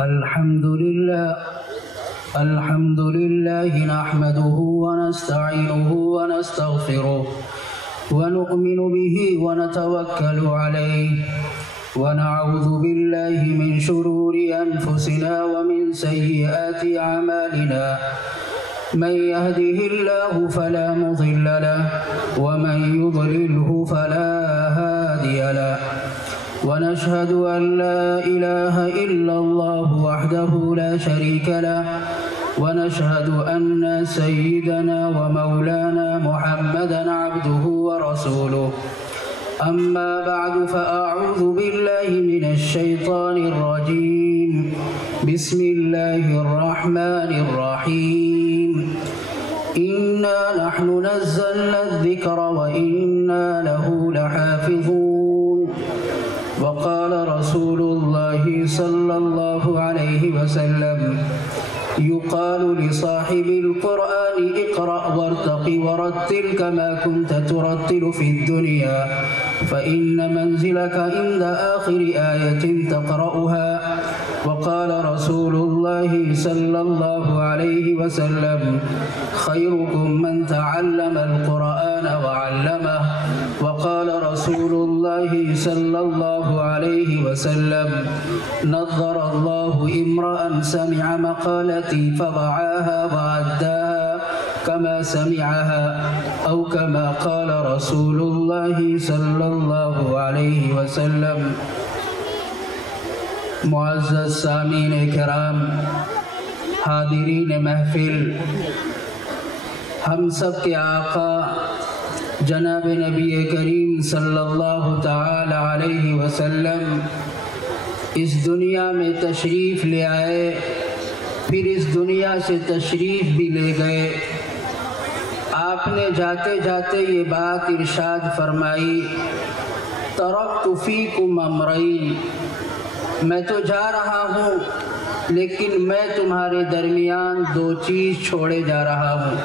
الحمد لله نحمده ونستعينه ونستغفره ونؤمن به ونتوكل عليه ونعوذ بالله من شرور أنفسنا ومن سيئات أعمالنا من يهده الله فلا مضل له ومن يضلله فلا هادي له ونشهد أن لا إله إلا الله وحده لا شريك له ونشهد أن سيدنا ومولانا محمدا عبده ورسوله أما بعد فأعوذ بالله من الشيطان الرجيم بسم الله الرحمن الرحيم إنا نحن نزلنا الذكر وإنا له لحافظون وقال رسول الله صلى الله عليه وسلم يقال لصاحب القرآن اقرأ وارتق ورتل كما كنت ترتل في الدنيا فإن منزلك عند آخر آية تقرأها وقال رسول الله صلى الله عليه وسلم خيركم من تعلم القرآن وعلمه وقال رسول الله صلى الله عليه وسلم نظر الله امرأ سمع مقالتي فوعاها وأداها كما سمعها أو كما قال رسول الله صلى الله عليه وسلم. معزز سامعین کرام، حاضرین محفل، ہم سب کے آقا جناب نبی کریم صلی اللہ تعالی علیہ وسلم اس دنیا میں تشریف لے آئے، پھر اس دنیا سے تشریف بھی لے گئے. آپ نے جاتے جاتے یہ بات ارشاد فرمائی، ترکت فیکم امرین، میں تو جا رہا ہوں لیکن میں تمہارے درمیان دو چیز چھوڑے جا رہا ہوں.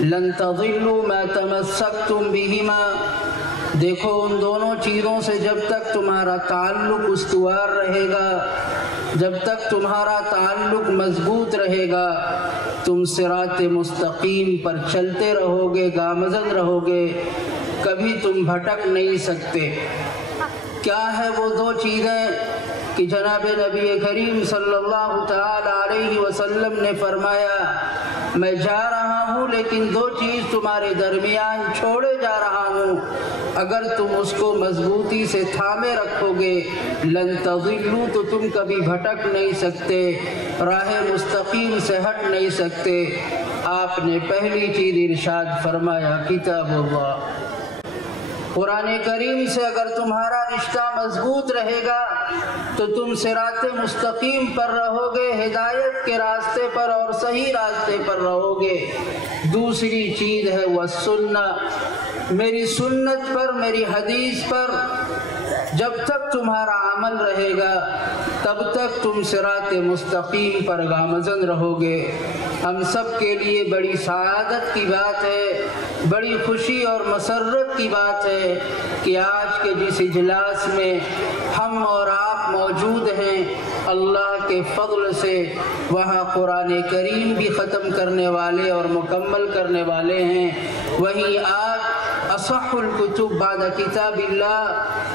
لن تضلوا ما تمسکتم بہما، دیکھو ان دونوں چیزوں سے جب تک تمہارا تعلق استوار رہے گا، جب تک تمہارا تعلق مضبوط رہے گا، تم صراط مستقیم پر چلتے رہو گے، گامزن رہو گے، کبھی تم بھٹک نہیں سکتے. کیا ہے وہ دو چیزیں کہ جناب نبی کریم صلی اللہ تعالی علیہ وسلم نے فرمایا میں جا رہا ہوں لیکن دو چیز تمہارے درمیان چھوڑے جا رہا ہوں، اگر تم اس کو مضبوطی سے تھامے رکھو گے لن تضلوا، تو تم کبھی بھٹک نہیں سکتے، راہ مستقیم سے ہٹ نہیں سکتے. آپ نے پہلی چیز ارشاد فرمایا کتاب اللہ، قرآن کریم سے اگر تمہارا رشتہ مضبوط رہے گا تو تم صراط مستقیم پر رہو گے، ہدایت کے راستے پر اور صحیح راستے پر رہو گے. دوسری چیز ہے والسنہ، میری سنت پر، میری حدیث پر جب تک تمہارا عمل رہے گا تب تک تم صراط مستقیم پر گامزن رہو گے. ہم سب کے لیے بڑی سعادت کی بات ہے، بڑی خوشی اور مسرت کی بات ہے کہ آج کے جس اجلاس میں ہم اور آپ موجود ہیں، اللہ کے فضل سے وہاں قرآن کریم بھی ختم کرنے والے اور مکمل کرنے والے ہیں. وہیں آج اصح الکتب بعد کتاب اللہ،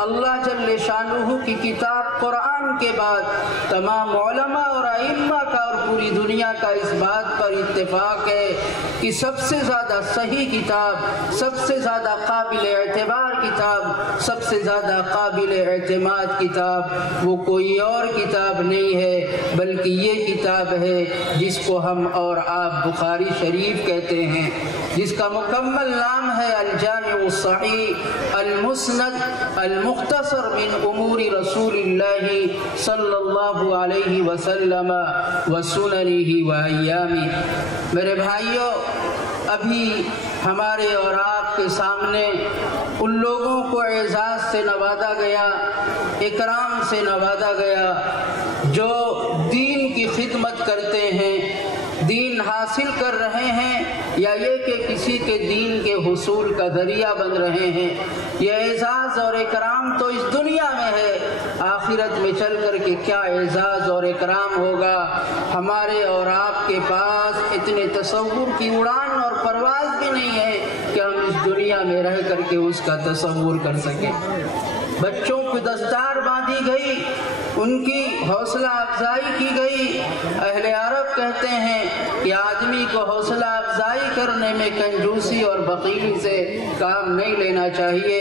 اللہ جل شانہ کی کتاب قرآن کے بعد تمام علماء اور ائمہ کا اور پوری دنیا کا اس بات پر اتفاق ہے کہ سب سے زیادہ صحیح کتاب، سب سے زیادہ قابل اعتبار کتاب، سب سے زیادہ قابل اعتماد کتاب وہ کوئی اور کتاب نہیں ہے بلکہ یہ کتاب ہے جس کو ہم اور آپ بخاری شریف کہتے ہیں، جس کا مکمل نام ہے الجامع الصحیح المسند المختصر من امور رسول اللہ صلی اللہ علیہ وسلم وسننہ وایامہ. میرے بھائیوں، ابھی ہمارے اور آپ کے سامنے ان لوگوں کو اعزاز سے نوازا گیا، اکرام سے نوازا گیا جو دین کی خدمت کرتے ہیں، دین حاصل کر رہے ہیں یا یہ کہ کسی کے دین کے حصول کا ذریعہ بن رہے ہیں. یہ اعزاز اور اکرام تو اس دنیا میں ہے، آخر آخرت میں چل کر کے کیا اعزاز اور اکرام ہوگا۔ ہمارے اور آپ کے پاس اتنے تصور کی اڑان اور پرواز بھی نہیں ہے کہ ہم اس دنیا میں رہ کر کے اس کا تصور کر سکیں۔ بچوں کو دستار باندھی گئی، ان کی حوصلہ افزائی کی گئی۔ اہل عرب کہتے ہیں کہ آدمی کو حوصلہ افزائی کرنے میں کنجوسی اور بخیلی سے کام نہیں لینا چاہیے،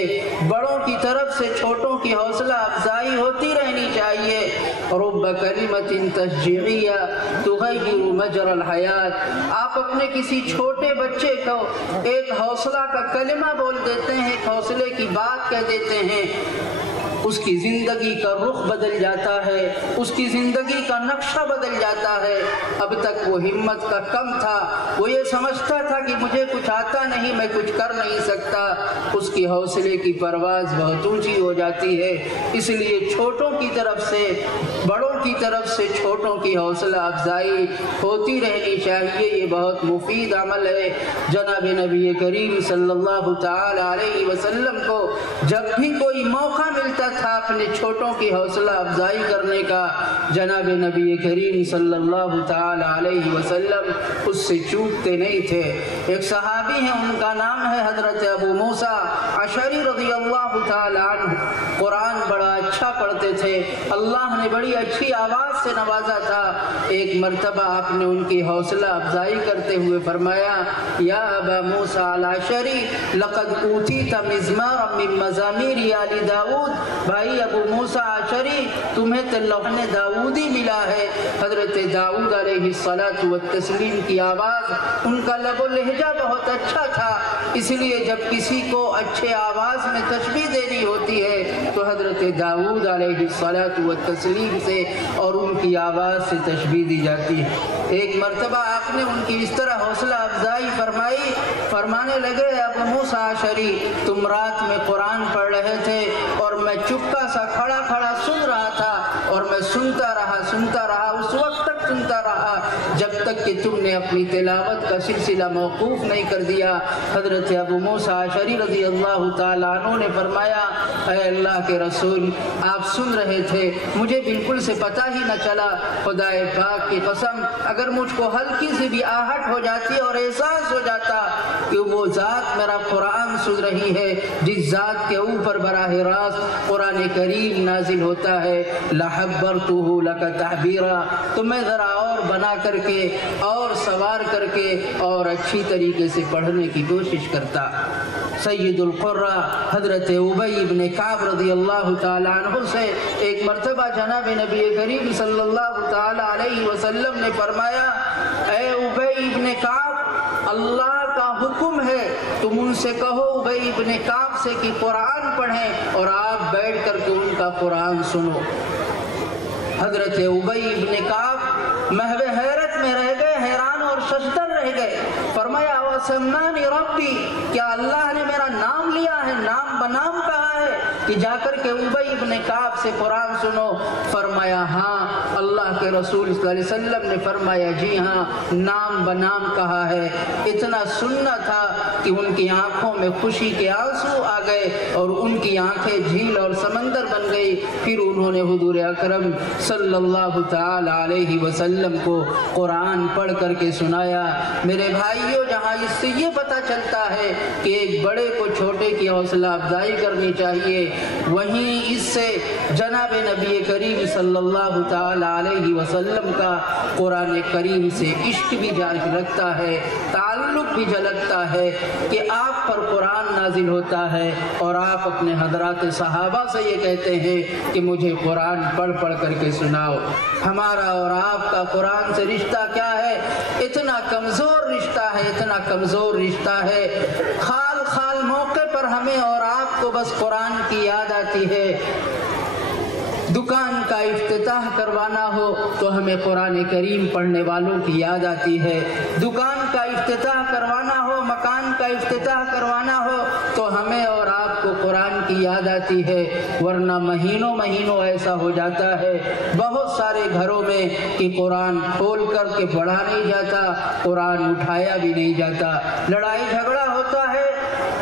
بڑوں کی طرف سے چھوٹوں کی حوصلہ افزائی ہوتی رہنی چاہیے۔ رب کلمۃ تشجیعیہ تغیر مجرى الحیات، آپ اپنے کسی چھوٹے بچے کو ایک حوصلہ کا کلمہ بول دیتے ہیں، ایک حوصلے کی بات کہہ دیتے ہیں، اس کی زندگی کا رخ بدل جاتا ہے، اس کی زندگی کا نقشہ بدل جاتا ہے۔ اب تک وہ ہمت کا کم تھا، وہ یہ سمجھتا تھا کہ مجھے کچھ آتا نہیں، میں کچھ کر نہیں سکتا، اس کی حوصلے کی پرواز بہت اونچی ہو جاتی ہے۔ اس لیے چھوٹوں کی طرف سے بڑوں کی طرف سے چھوٹوں کی حوصلہ افزائی ہوتی رہنی چاہیے، یہ بہت مفید عمل ہے۔ جناب نبی کریم صلی اللہ تعالی علیہ وسلم کو جب بھی کوئی موقع ملتا تھا اپنے چھوٹوں کی حوصلہ افزائی کرنے کا، جناب نبی کریم صلی اللہ تعالی علیہ وسلم اس سے چوکتے نہیں تھے۔ ایک صحابی ہیں، ان کا نام ہے حضرت ابو موسیٰ اشعری رضی اللہ تعالی عنہ، قرآن بڑا اچھا پڑھتے تھے، اللہ نے بڑی اچھی آواز سے نوازا تھا۔ ایک مرتبہ آپ نے ان کی حوصلہ افزائی کرتے ہوئے فرمایا، یا ابا موسیٰ الاشعری لقد اوتیت مزمارا من مزامیر آل داؤد، بھائی ابو موسیٰ اشعری تمہیں تو لوحن داؤدی ملا ہے۔ حضرت داؤد علیہ الصلاۃ والتسلیم کی آواز، ان کا لب و لہجہ بہت اچھا تھا، اس لیے جب کسی کو اچھے آواز میں تشبیہ دینی ہوتی ہے تو حضرت داؤد علیہ الصلاۃ والتسلیم سے اور ان کی آواز سے تشبیہ دی جاتی ہے۔ ایک مرتبہ آپ نے ان کی اس طرح حوصلہ افزائی فرمائی، فرمانے لگے، ابو موسیٰ اشعری تم رات میں قرآن پڑھ رہے تھے اور میں چپکا سا کھڑا کھڑا سن رہا تھا، اور میں سنتا رہا اس وقت تک سنتا رہا جب تک کہ تم نے اپنی تلاوت کا سلسلہ موقوف نہیں کر دیا۔ حضرت ابو موسیٰ اشعری رضی اللہ تعالیٰ عنہ نے فرمایا، اے اللہ کے رسول آپ سن رہے تھے، مجھے بالکل سے پتہ ہی نہ چلا، خدا پاک کی قسم اگر مجھ کو ہلکی سی بھی آہٹ ہو جاتی اور احساس ہو جاتا کہ وہ ذات میرا قرآن سن رہی ہے، جس ذات کے اوپر براہ راست قرآن کریم نازل ہوتا ہے، لَحَبَّرْتُهُ لَكَ تَحْبِيرًا، تو میں ذرا اور بنا کر کے اور سوار کر کے اور اچھی طریقے سے پڑھنے کی کوشش کرتا۔ سید القرہ حضرت ابی بن کعب رضی اللہ تعالیٰ عنہ سے ایک مرتبہ جناب نبی کریم صلی اللہ تعالیٰ علیہ وسلم نے فرمایا، اے ابی بن کعب اللہ کا حکم ہے تم ان سے کہو ابی بن کعب سے کہ قرآن پڑھیں اور آپ بیٹھ کر کے ان کا قرآن سنو۔ حضرت ابی بن کعب محو حیرت میں رہ گئے، حیران اور ششدر رہ گئے۔ فرمایا وَسَمَّانِ رَبِّي، کیا اللہ نے میرا نام لیا ہے، نام بنام کہا ہے کہ جا کر کے ابی بن کعب سے قرآن سنو؟ فرمایا ہاں، اللہ کے رسول صلی اللہ علیہ وسلم نے فرمایا جی ہاں، نام بنام کہا ہے۔ اتنا سننا تھا کہ ان کی آنکھوں میں خوشی کے آنسو آ گئے اور ان کی آنکھیں جھیل اور سمندر بن گئی۔ پھر انہوں نے حضور اکرم صلی اللہ تعالی علیہ وسلم کو قرآن پڑھ کر کے سنایا۔ میرے بھائیوں، جہاں اس سے یہ پتہ چلتا ہے کہ ایک بڑے کو چھوٹے کی حوصلہ افزائی کرنی چاہیے، وہیں اس سے جناب نبی کریم صلی اللہ تعالی علیہ وسلم کا قرآن کریم سے عشق بھی جاری رکھتا ہے، تعلق بھی جھلکتا ہے کہ آپ پر قرآن نازل ہوتا ہے اور آپ اپنے حضرات صحابہ سے یہ کہتے ہیں کہ مجھے قرآن پڑھ پڑھ کر کے سناؤ۔ ہمارا اور آپ کا قرآن سے رشتہ کیا ہے؟ اتنا کمزور رشتہ ہے، اتنا کمزور رشتہ ہے، خال خال موقع پر ہمیں اور آپ کو بس قرآن کی یاد آتی ہے۔ دکان کا افتتاح کروانا ہو تو ہمیں قرآن کریم پڑھنے والوں کی یاد آتی ہے، دکان کا افتتاح کروانا ہو، مکان کا افتتاح کروانا ہو تو ہمیں اور آپ کو قرآن کی یاد آتی ہے، ورنہ مہینوں مہینوں ایسا ہو جاتا ہے بہت سارے گھروں میں کہ قرآن کھول کر کے پڑھا نہیں جاتا، قرآن اٹھایا بھی نہیں جاتا، لڑائی جھگڑا ہوتا ہے،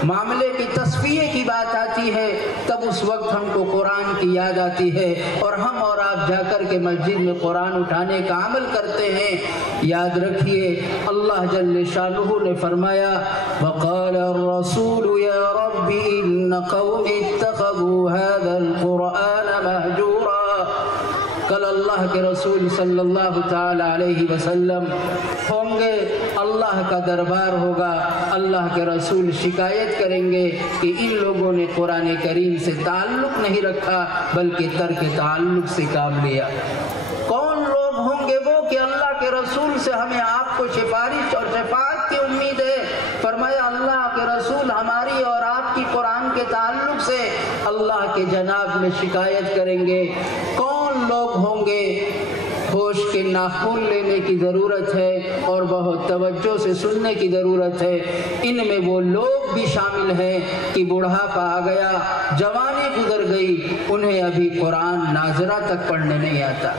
معاملے کی تصفیے کی بات آتی ہے تب اس وقت ہم کو قرآن کی یاد آتی ہے اور ہم اور آپ جا کر کے مسجد میں قرآن اٹھانے کا عمل کرتے ہیں۔ یاد رکھیے اللہ جل شانہ نے فرمایا وقال الرسول یا رب ان قوم اتخذوا هذا القرآن مہجورا۔ کل اللہ کے رسول صلی اللہ تعالی علیہ وسلم ہوں گے، اللہ کا دربار ہوگا، اللہ کے رسول شکایت کریں گے کہ ان لوگوں نے قرآن کریم سے تعلق نہیں رکھا بلکہ ترک تعلق سے کام لیا۔ کون لوگ ہوں گے؟ وہ کہ اللہ کے رسول سے ہمیں آپ کو سفارش اور شفاعت کی امید ہے۔ فرمایا اللہ کے رسول ہماری اور آپ کی قرآن کے تعلق سے اللہ کے جناب میں شکایت کریں گے۔ کون لوگ ہوں گے؟ ہوش کے ناخن لینے کی ضرورت ہے اور بہت توجہ سے سننے کی ضرورت ہے۔ ان میں وہ لوگ بھی شامل ہیں کہ بڑھاپا آ گیا، جوانی گزر گئی، انہیں ابھی قرآن ناظرہ تک پڑھنے نہیں آتا۔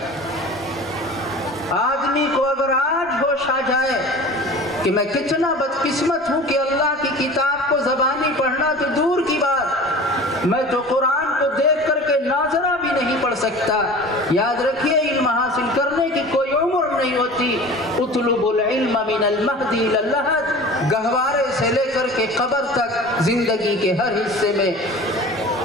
آدمی کو اگر آج ہوش آ جائے کہ میں کتنا بدقسمت ہوں کہ اللہ کی کتاب کو زبانی پڑھنا تو دور کی بات، میں تو قرآن کو دیکھ کر کے ناظرہ بھی نہیں پڑھ سکتا۔ یاد رکھیے علم حاصل کرنے کی کوئی عمر نہیں ہوتی۔ اطلب العلم من المہد الی اللحد، گہوارے سے لے کر کے قبر تک زندگی کے ہر حصے میں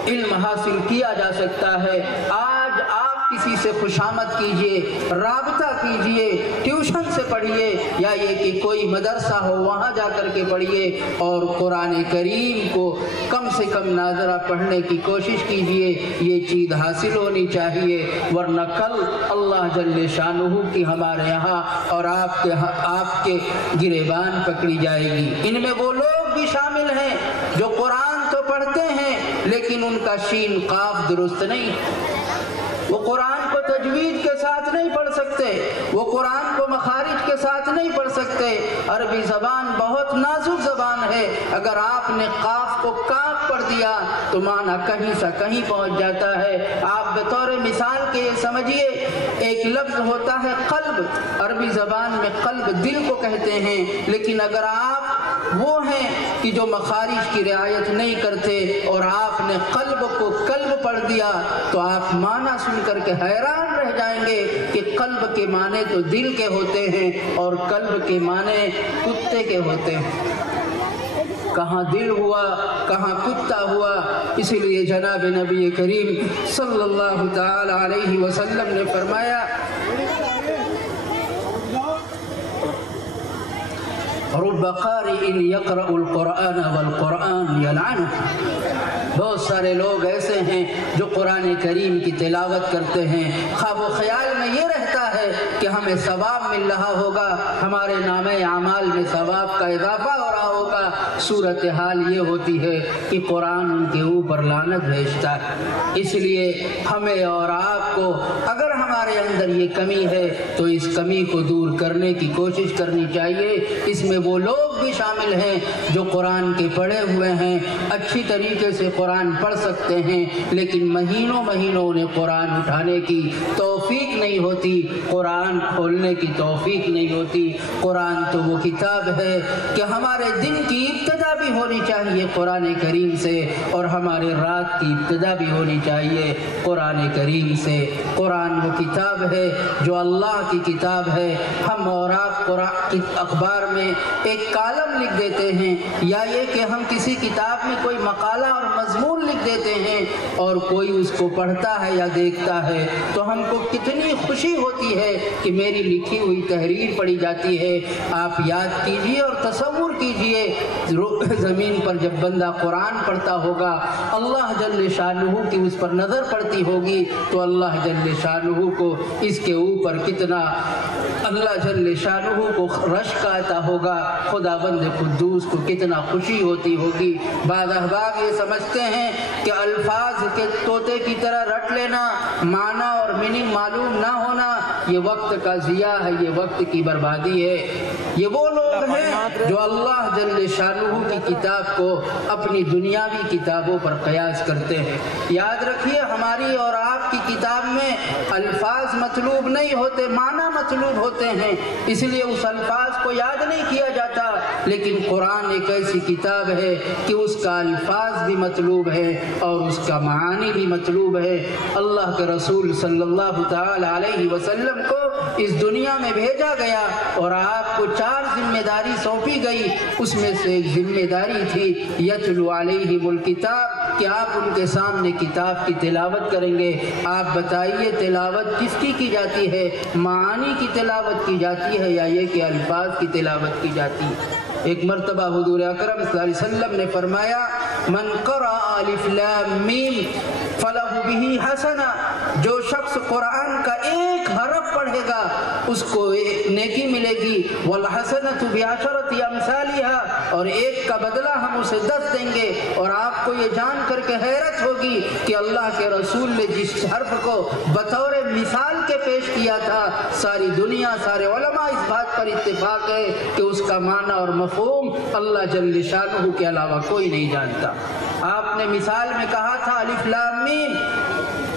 علم حاصل کیا جا سکتا ہے۔ آج آپ کسی سے خوشامد کیجئے، رابطہ کیجئے، ٹیوشن سے پڑھیے یا یہ کہ کوئی مدرسہ ہو وہاں جا کر کے پڑھیے اور قرآن کریم کو کم سے کم ناظرہ پڑھنے کی کوشش کیجئے۔ یہ چیز حاصل ہونی چاہیے، ورنہ کل اللہ جل شانہ کی ہمارے یہاں اور آپ کے گریبان پکڑی جائے گی۔ ان میں وہ لوگ بھی شامل ہیں جو قرآن تو پڑھتے ہیں لیکن ان کا شین قاف درست نہیں، وہ قرآن کو تجوید کے ساتھ نہیں پڑھ سکتے، وہ قرآن کو مخارج کے ساتھ نہیں پڑھ سکتے۔ عربی زبان بہت نازک زبان ہے، اگر آپ نے قاف کو کاف پڑھ دیا تو معنی کہیں سے کہیں پہنچ جاتا ہے۔ آپ بطور مثال کے یہ سمجھیے ایک لفظ ہوتا ہے قلب، عربی زبان میں قلب دل کو کہتے ہیں، لیکن اگر آپ وہ ہیں کہ جو مخارج کی رعایت نہیں کرتے اور آپ نے قلب کو قلب پڑھ دیا تو آپ معنی سن کر کے حیران رہ جائیں گے کہ قلب کے معنی تو دل کے ہوتے ہیں اور قلب کے معنی کتے کے ہوتے ہیں۔ کہاں دل ہوا کہاں کتا ہوا؟ اسی لیے جناب نبی کریم صلی اللہ تعالی علیہ وسلم نے فرمایا رب قارئ یقرأ القرآن والقرآن یلعنہ۔ بہت سارے لوگ ایسے ہیں جو قرآن کریم کی تلاوت کرتے ہیں، خواب و خیال میں یہ رہتا ہے کہ ہمیں ثواب مل رہا ہوگا، ہمارے نامہ اعمال میں ثواب کا اضافہ ہو رہا ہوگا۔ صورتحال یہ ہوتی ہے کہ قرآن ان کے اوپر لعنت بھیجتا ہے۔ اس لیے ہمیں اور آپ کو اگر ہمارے اندر یہ کمی ہے تو اس کمی کو دور کرنے کی کوشش کرنی چاہیے۔ اس میں وہ لوگ بھی شامل ہیں جو قرآن کے پڑھے ہوئے ہیں، اچھی طریقے سے قرآن پڑھ سکتے ہیں، لیکن مہینوں انہیں قرآن اٹھانے کی توفیق نہیں ہوتی، قرآن کھولنے کی توفیق نہیں ہوتی۔ قرآن تو وہ کتاب ہے کہ ہمارے دن کی ابتدا بھی ہونی چاہیے قرآن کریم سے اور ہمارے رات کی ابتدا بھی ہونی چاہیے قرآن کریم سے۔ قرآن وہ کتاب ہے جو اللہ کی کتاب ہے۔ ہم اور آپ قرآن کی اخبار میں ایک کالم لکھ دیتے ہیں یا یہ کہ ہم کسی کتاب میں کوئی مقالہ اور مضمون لکھ دیتے ہیں اور کوئی اس کو پڑھتا ہے یا دیکھتا ہے تو ہم کو کتنی خوشی ہوتی ہے کہ میری لکھی ہوئی تحریر پڑھی جاتی ہے۔ آپ یاد کیجئے اور تصور کیجئے زمین پر جب بندہ قرآن پڑھتا ہوگا، اللہ جل شانہ کی اس پر نظر پڑتی ہوگی تو اللہ جل شانہ کو اس کے اوپر کتنا اللہ جل شانہ کو رشک آتا ہوگا، خداوند قدوس کو کتنا خوشی ہوتی ہوگی۔ بعض احباب یہ سمجھتے ہیں کہ الفاظ کے طوطے کی طرح رٹ لینا، معنی اور میننگ معلوم نہ ہونا یہ وقت کا ضیاع ہے، یہ وقت کی بربادی ہے۔ یہ وہ لوگ ہیں جو اللہ جل شانہ کی کتاب کو اپنی دنیاوی کتابوں پر قیاس کرتے ہیں۔ یاد رکھیے ہماری اور آپ کی کتاب میں الفاظ مطلوب نہیں ہوتے، معنی مطلوب ہوتے ہیں، اس لیے اس الفاظ کو یاد نہیں کیا جاتا، لیکن قرآن ایک ایسی کتاب ہے کہ اس کا الفاظ بھی مطلوب ہے اور اس کا معانی بھی مطلوب ہے۔ اللہ کے رسول صلی اللہ تعالی علیہ وسلم کو اس دنیا میں بھیجا گیا اور آپ کو 4 ذمہ داری سونپی گئی، اس میں سے ایک ذمہ داری تھی یتلو علیہم الکتاب، کہ آپ ان کے سامنے کتاب کی تلاوت کریں گے۔ آپ بتائیے تلاوت کس کی جاتی ہے؟ معانی کی تلاوت کی جاتی ہے یا یہ کہ الفاظ کی تلاوت کی جاتی ہے؟ ایک مرتبہ حضور اکرم صلی اللہ علیہ وسلم نے فرمایا من قرأ الف لام میم فلہ بہ حسنہ، جو شخص قرآن کا ایک حرف پڑھے گا اس کو نیکی ملے گی، والحسنۃ بعشرۃ امثالها، اور ایک کا بدلہ ہم اسے 10 دیں گے۔ اور آپ کو یہ جان کر کے حیرت ہوگی کہ اللہ کے رسول نے جس حرف کو بطور مثال کے پیش کیا تھا، ساری دنیا سارے علماء اس بات پر اتفاق ہے کہ اس کا معنی اور مفہوم اللہ جل شانہ کے علاوہ کوئی نہیں جانتا۔ آپ نے مثال میں کہا تھا الف لام میم،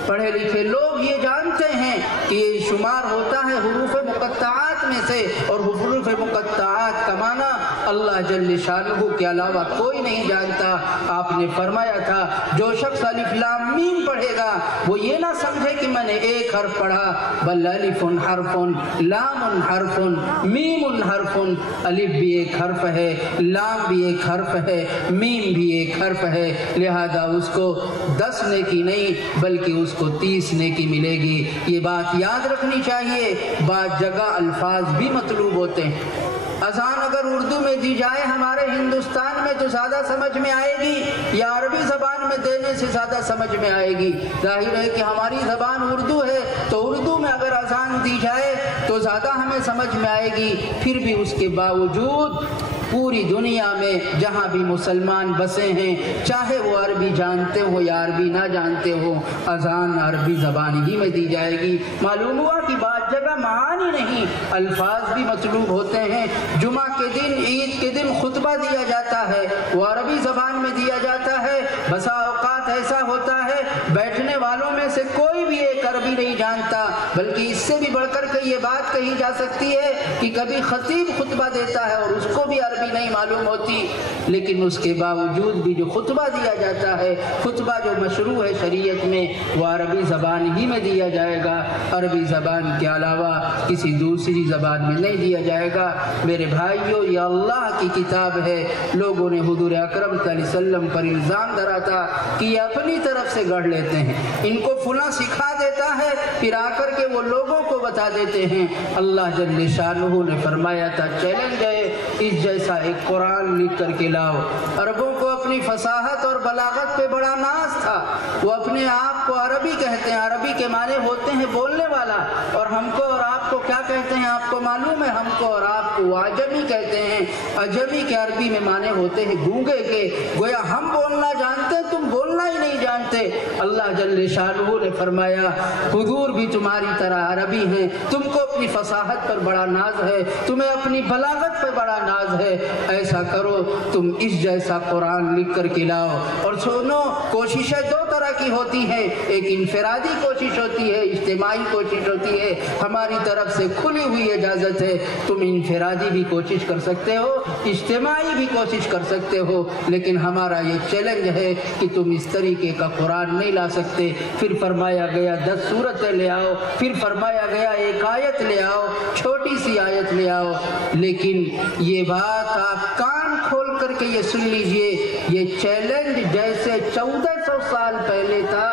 پڑھے لکھے لوگ یہ جانتے ہیں کہ یہ شمار ہوتا ہے حروف مقطعات میں سے، اور حروف مقطعات کا معنی اللہ جل شانہ کے علاوہ کوئی نہیں جانتا۔ آپ نے فرمایا تھا جو شخص الف لام میم پڑھے گا وہ یہ نہ سمجھے کہ میں نے ایک حرف پڑھا، بل الف حرف، لام حرف، میم حرف، الف بھی ایک حرف ہے، لام بھی ایک حرف ہے، میم بھی ایک حرف ہے، لہذا اس کو 10 نیکی نہیں بلکہ اس کو 30 نیکی ملے گی۔ یہ بات یاد رکھنی چاہیے۔ بعض جگہ الفاظ بھی مطلوب ہوتے ہیں۔ اذان اگر اردو میں دی جائے ہمارے ہندوستان میں تو زیادہ سمجھ میں آئے گی یا عربی زبان میں دینے سے زیادہ سمجھ میں آئے گی؟ ظاہر ہے کہ ہماری زبان اردو ہے تو اردو میں اگر اذان دی جائے تو زیادہ ہمیں سمجھ میں آئے گی۔ پھر بھی اس کے باوجود پوری دنیا میں جہاں بھی مسلمان بسے ہیں، چاہے وہ عربی جانتے ہو یا عربی نہ جانتے ہو، اذان عربی زبان ہی میں دی جائے گی۔ معلوم ہوا کہ بعض جگہ معانی نہیں، الفاظ بھی مطلوب ہوتے ہیں۔ جمعہ کے دن، عید کے دن خطبہ دیا جاتا ہے، وہ عربی زبان میں دیا جاتا ہے۔ بسا اوقات ایسا ہوتا ہے بیٹھنے والوں میں سے کوئی بھی ایک عربی نہیں جانتا، بلکہ اس سے بھی بڑھ کر کے یہ بات کہی جا سکتی ہے کہ کبھی خطیب خطبہ دیتا ہے اور اس کو بھی عربی نہیں معلوم ہوتی، لیکن اس کے باوجود بھی جو خطبہ دیا جاتا ہے، خطبہ جو مشروع ہے شریعت میں، وہ عربی زبان ہی میں دیا جائے گا، عربی زبان کے علاوہ کسی دوسری زبان میں نہیں دیا جائے گا۔ میرے بھائیو، یہ اللہ کی کتاب ہے۔ لوگوں نے حضور اکرم صلی اللہ علیہ وسلم پر الزام دھرا تھا کہ یہ اپنی طرف سے گڑھ لیتے ہیں، ان کو فلاں سکھا دیتا ہے، پھر آ کر کے وہ لوگوں کو بتا دیتے ہیں۔ اللہ جل شانہ نے فرمایا تھا چیلنج ہے، اس جیسا ایک قرآن لکھ کر کے لاؤ۔ عربوں کو اپنی فصاحت اور بلاغت پہ بڑا ناز تھا، وہ اپنے آپ کو عربی کہتے ہیں، عربی کے معنی ہوتے ہیں بولنے والا، اور ہم کو اور آپ کو کیا کہتے ہیں آپ کو معلوم ہے؟ ہم کو اور آپ کو اعجمی کہتے ہیں۔ اعجمی کے عربی میں معنی ہوتے ہیں گونگے کے، گویا ہم بولنا جانتے تم بولنا ہی نہیں جانتے۔ اللہ جل شانہ نے فرمایا حضور بھی تمہاری طرح عربی ہیں، تم کو اپنی فصاحت پر بڑا ناز ہے، تمہیں اپنی بلاغت پر بڑا ناز ہے، ایسا کرو تم اس جیسا قرآن لکھ کر کے لاؤ۔ اور سنو، کوششیں 2 طرح کی ہوتی ہیں، ایک انفرادی کوشش ہوتی ہے، اجتماعی کوشش ہوتی ہے۔ ہماری طرف سے کھلی ہوئی اجازت ہے، تم انفرادی بھی کوشش کر سکتے ہو، اجتماعی بھی کوشش کر سکتے ہو، لیکن ہمارا یہ چیلنج ہے کہ تم اس طریقے کا قرآن نہیں لا سکتے۔ پھر فرمایا گیا 10 سورتیں لے آؤ، پھر فرمایا گیا 1 آیت لے آؤ، چھوٹی سی آیت لے آؤ، لیکن یہ بات آپ کان کھول کر کے یہ سن لیجئے، یہ چیلنج جیسے 1400 سال پہلے تھا،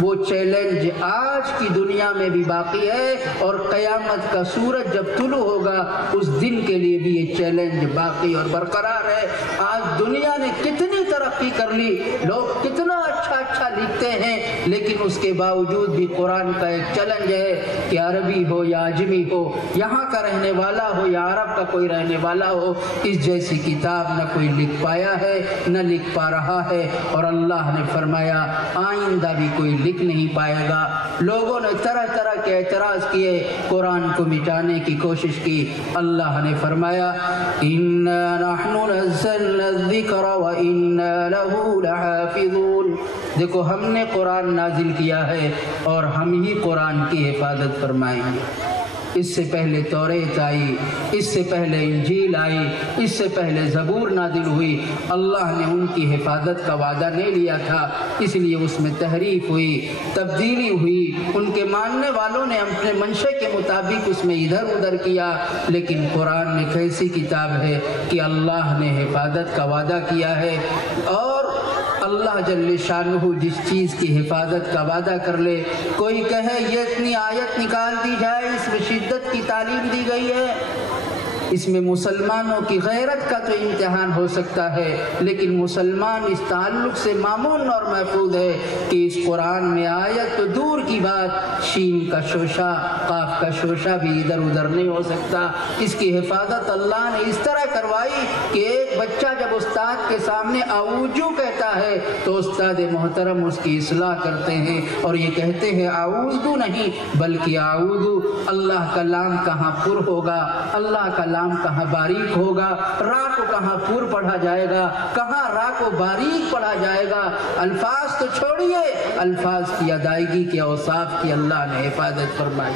وہ چیلنج آج کی دنیا میں بھی باقی ہے، اور قیامت کا سورج جب طلوع ہوگا اس دن کے لیے بھی یہ چیلنج باقی اور برقرار ہے۔ آج دنیا نے کتنی طرح ترقی کر لی، لوگ کتنا اچھا اچھا لکھتے ہیں، لیکن اس کے باوجود بھی قرآن کا ایک چیلنج ہے کہ عربی ہو یا عجمی ہو، یہاں کا رہنے والا ہو یا عرب کا کوئی رہنے والا ہو، اس جیسی کتاب نہ کوئی لکھ پایا ہے نہ لکھ پا رہا ہے، اور اللہ نے فرمایا آئندہ بھی کوئی لکھ نہیں پائے گا۔ لوگوں نے طرح طرح کے اعتراض کیے، قرآن کو مٹانے کی کوشش کی، اللہ نے فرمایا اِنَّا نَحْنُ نَزَّلْنَا الذِّكْرَ وَإِنَّا لَهُ لَحَافِظُونَ، دیکھو ہم نے قرآن نازل کیا ہے اور ہم ہی قرآن کی حفاظت فرمائیں گے۔ اس سے پہلے توریت آئی، اس سے پہلے انجیل آئی، اس سے پہلے زبور نازل ہوئی، اللہ نے ان کی حفاظت کا وعدہ نہیں لیا تھا، اس لیے اس میں تحریف ہوئی، تبدیلی ہوئی، ان کے ماننے والوں نے اپنے منشے کے مطابق اس میں ادھر ادھر کیا، لیکن قرآن ایک ایسی کتاب ہے کہ اللہ نے حفاظت کا وعدہ کیا ہے، اور اللہ جل شانہ جس چیز کی حفاظت کا وعدہ کر لے، کوئی کہے یہ اتنی آیت نکال دی جائے، اس میں شدت کی تعلیم دی گئی ہے، اس میں مسلمانوں کی غیرت کا تو امتحان ہو سکتا ہے، لیکن مسلمان اس تعلق سے مامون اور محفوظ ہے کہ اس قرآن میں آیت تو دور کی بات، شین کا شوشہ قاف کا شوشہ بھی ادھر ادھر نہیں ہو سکتا۔ اس کی حفاظت اللہ نے اس طرح کروائی کہ ایک بچہ جب استاد کے سامنے اعوذ کہتا ہے تو استاد محترم اس کی اصلاح کرتے ہیں اور یہ کہتے ہیں اعوذ نہیں بلکہ اعوذ، اللہ کا لام کہاں پر ہوگا، اللہ کا لام کہاں باریک ہوگا، را کو کہاں پور پڑھا جائے گا، کہاں را کو باریک پڑھا جائے گا، الفاظ تو چھوڑیے، الفاظ کی ادائیگی کے اوصاف کی اللہ نے حفاظت فرمائی۔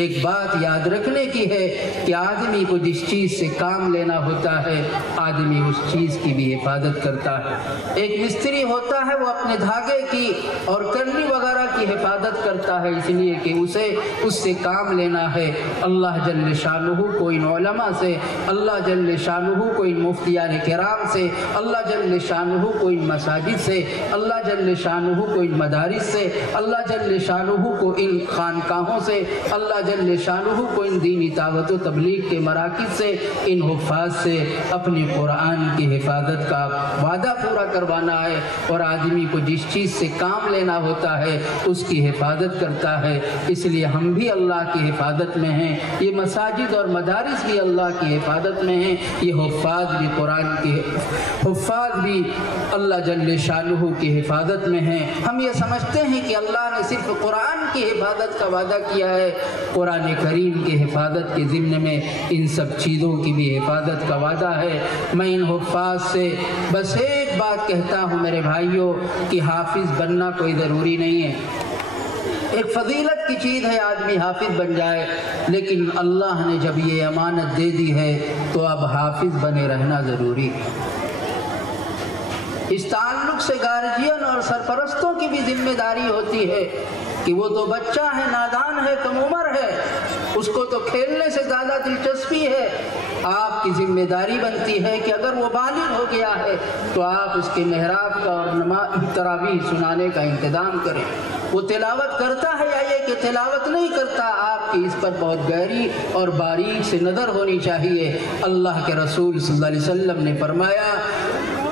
ایک بات یاد رکھنے کی ہے کہ آدمی کو جس چیز سے کام لینا ہوتا ہے آدمی اس چیز کی بھی حفاظت کرتا ہے۔ ایک مستری ہوتا ہے وہ اپنے دھاگے کی اور کرنی وغیرہ کی حفاظت کرتا ہے، اس لیے کہ اسے اس سے کام لینا ہے۔ اللہ جل شانہ کو ان علماء سے، اللہ جل شانہ کو ان مفتیان کرام سے، اللہ جل شانہ کو ان مساجد سے، اللہ جل شانہ کو ان مدارس سے، اللہ جل شانہ کو ان خانقاہوں سے، اللہ جل شانہ کو ان دینی دعوت و تبلیغ کے مراکز سے، ان حفاظ سے اپنے قرآن کی حفاظت کا وعدہ پورا کروانا ہے، اور آدمی کو جس چیز سے کام لینا ہوتا ہے اس کی حفاظت کرتا ہے۔ اس لیے ہم بھی اللہ کی حفاظت میں ہیں، یہ مساجد اور مدارس بھی اللہ کی حفاظت میں ہیں، یہ حفاظ بھی قرآن کے حفاظ بھی اللہ جل شانہ کی حفاظت میں ہیں۔ ہم یہ سمجھتے ہیں کہ اللہ نے صرف قرآن کی حفاظت کا وعدہ کیا ہے، قرآن کریم کی حفاظت کے ضمن میں ان سب چیزوں کی بھی حفاظت کا وعدہ ہے۔ میں ان حفاظ سے بس ایک بات کہتا ہوں میرے بھائیوں کہ حافظ بننا کوئی ضروری نہیں ہے، ایک فضیلت کی چیز ہے آدمی حافظ بن جائے، لیکن اللہ نے جب یہ امانت دے دی ہے تو اب حافظ بنے رہنا ضروری ہے۔ اس تعلق سے گارجین اور سرپرستوں کی بھی ذمہ داری ہوتی ہے کہ وہ تو بچہ ہے، نادان ہے، کم عمر ہے، اس کو تو کھیلنے سے زیادہ دلچسپی ہے۔ آپ کی ذمہ داری بنتی ہے کہ اگر وہ بالغ ہو گیا ہے تو آپ اس کے محراب کا اور تراویح سنانے کا انتظام کریں۔ وہ تلاوت کرتا ہے یا یہ کہ تلاوت نہیں کرتا، آپ کی اس پر بہت گہری اور باریک سے نظر ہونی چاہیے۔ اللہ کے رسول صلی اللہ علیہ وسلم نے فرمایا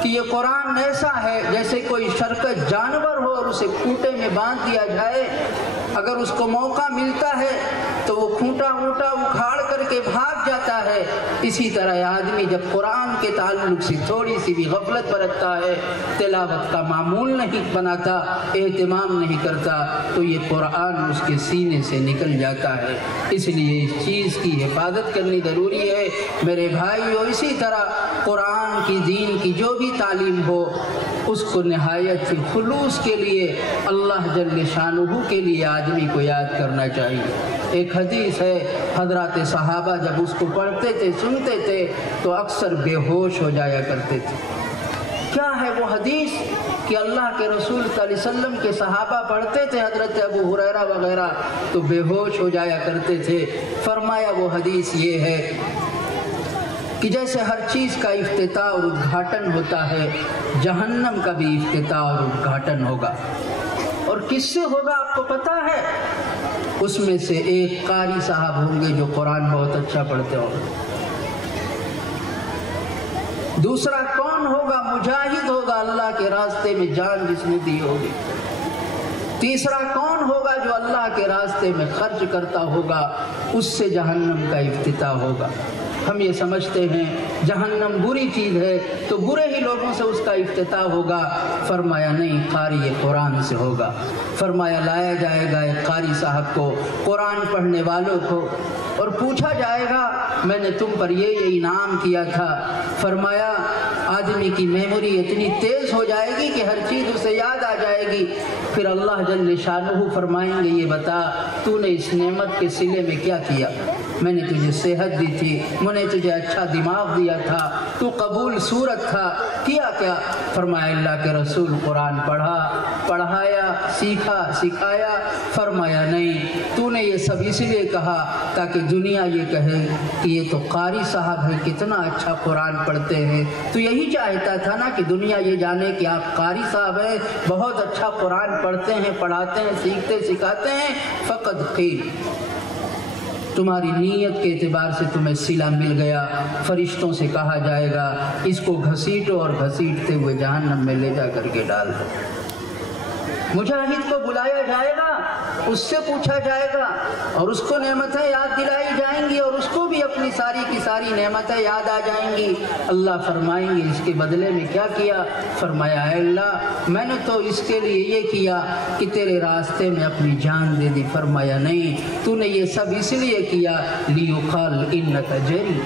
کہ یہ قرآن ایسا ہے جیسے کوئی شرکت جانور ہو اور اسے کھوٹے میں باندھ دیا جائے، اگر اس کو موقع ملتا ہے تو وہ کھوٹا ووٹا اکھاڑ کر کے بھاگ جاتا ہے، اسی طرح آدمی جب قرآن کے تعلق سے تھوڑی سی بھی غفلت برتتا ہے، تلاوت کا معمول نہیں بناتا، اہتمام نہیں کرتا، تو یہ قرآن اس کے سینے سے نکل جاتا ہے۔ اس لیے اس چیز کی حفاظت کرنی ضروری ہے میرے بھائیو۔ اسی طرح قرآن کی دین کی جو بھی تعلیم ہو اس کو نہایت خلوص کے لیے اللہ جل شانہ کے لیے آدمی کو یاد کرنا چاہیے۔ ایک حدیث ہے، حضرات صحابہ جب اس کو پڑھتے تھے سنتے تھے تو اکثر بے ہوش ہو جایا کرتے تھے۔ کیا ہے وہ حدیث کہ اللہ کے رسول صلی اللہ علیہ وسلم کے صحابہ پڑھتے تھے، حضرت ابو ہریرہ وغیرہ، تو بے ہوش ہو جایا کرتے تھے۔ فرمایا وہ حدیث یہ ہے کہ جیسے ہر چیز کا افتتاح اور ادگھاٹن ہوتا ہے، جہنم کا بھی افتتاح اور ادگھاٹن ہوگا، اور کس سے ہوگا آپ کو پتا ہے؟ اس میں سے ایک قاری صاحب ہوں گے جو قرآن بہت اچھا پڑھتے ہوں گے، دوسرا کون ہوگا؟ مجاہد ہوگا، اللہ کے راستے میں جان جس نے دی ہوگی۔ تیسرا کون ہوگا؟ جو اللہ کے راستے میں خرچ کرتا ہوگا، اس سے جہنم کا افتتاح ہوگا۔ ہم یہ سمجھتے ہیں جہنم بری چیز ہے تو برے ہی لوگوں سے اس کا افتتاح ہوگا۔ فرمایا نہیں، قاری قرآن سے ہوگا۔ فرمایا لایا جائے گا ایک قاری صاحب کو، قرآن پڑھنے والوں کو، اور پوچھا جائے گا میں نے تم پر یہ انعام کیا تھا۔ فرمایا آدمی کی میموری اتنی تیز ہو جائے گی کہ ہر چیز اسے یاد آ جائے گی۔ پھر اللہ جل شانہ فرمائیں گے یہ بتا تو نے اس نعمت کے صلے میں کیا کیا؟ میں نے تجھے صحت دی تھی، میں نے تجھے اچھا دماغ دیا تھا، تو قبول صورت تھا، کیا کیا؟ فرمایا اللہ کے رسول قرآن پڑھا، پڑھایا، سیکھا، سکھایا۔ فرمایا نہیں، تو نے یہ سب اس لیے کہا تاکہ دنیا یہ کہے کہ یہ تو قاری صاحب ہے، کتنا اچھا قرآن پڑھتے ہیں۔ تو یہی چاہتا تھا نا کہ دنیا یہ جانے کہ آپ قاری صاحب ہیں، بہت اچھا قرآن پڑھتے ہیں، پڑھاتے ہیں، سیکھتے سکھاتے ہیں۔ فقط قیل، تمہاری نیت کے اعتبار سے تمہیں صلہ مل گیا۔ فرشتوں سے کہا جائے گا اس کو گھسیٹو، اور گھسیٹتے ہوئے جہنم میں لے جا کر کے ڈال دو۔ مجاہد کو بلایا جائے گا، اس سے پوچھا جائے گا، اور اس کو نعمتیں یاد دلائی جائیں گی، اور اس کو بھی اپنی ساری کی ساری نعمتیں یاد آ جائیں گی۔ اللہ فرمائیں گے اس کے بدلے میں کیا کیا؟ فرمایا اے اللہ میں نے تو اس کے لیے یہ کیا کہ تیرے راستے میں اپنی جان دے دی۔ فرمایا نہیں، تو نے یہ سب اس لیے کیا لیقال انک جری۔